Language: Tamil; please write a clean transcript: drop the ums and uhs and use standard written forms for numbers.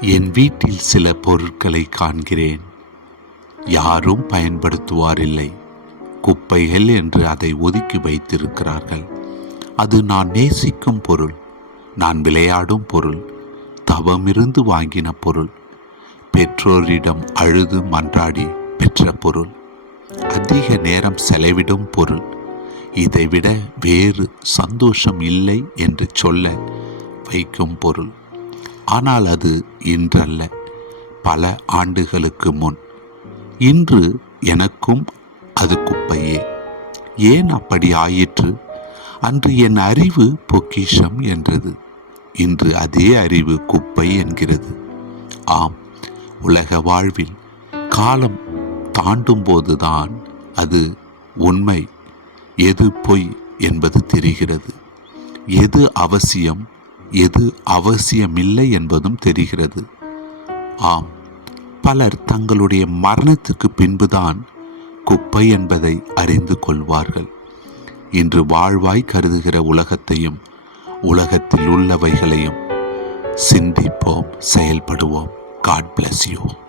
என் வீட்டில் சில பொருட்களை காண்கிறேன். யாரும் பயன்படுத்துவாரில்லை. குப்பைகள் என்று அதை ஒதுக்கி வைத்திருக்கிறார்கள். அது நான் நேசிக்கும் பொருள், நான் விளையாடும் பொருள், தவமிருந்து வாங்கின பொருள், பெற்றோரிடம் அழுது மன்றாடி பெற்ற பொருள், அதிக நேரம் செலவிடும் பொருள். இதைவிட வேறு சந்தோஷம் இல்லை என்று சொல்ல வைக்கும் பொருள். ஆனால் அது இன்றல்ல, பல ஆண்டுகளுக்கு முன். இன்று எனக்கும் அது குப்பையே. ஏன் அப்படி ஆயிற்று? அன்று என் அறிவு பொக்கிஷம் என்றது, இன்று அதே அறிவு குப்பை என்கிறது. ஆம், உலக வாழ்வில் காலம் தாண்டும் போதுதான் அது உண்மை, எது பொய் என்பது தெரிகிறது. எது அவசியம், எது அவசியமில்லை என்பதும் தெரிகிறது. ஆம், பலர் தங்களுடைய மரணத்துக்கு பின்புதான் குப்பை என்பதை அறிந்து கொள்வார்கள். இன்று வாழ்வாய் கருதுகிற உலகத்தையும் உலகத்தில் உள்ளவைகளையும் சிந்திப்போம், செயல்படுவோம். God bless you.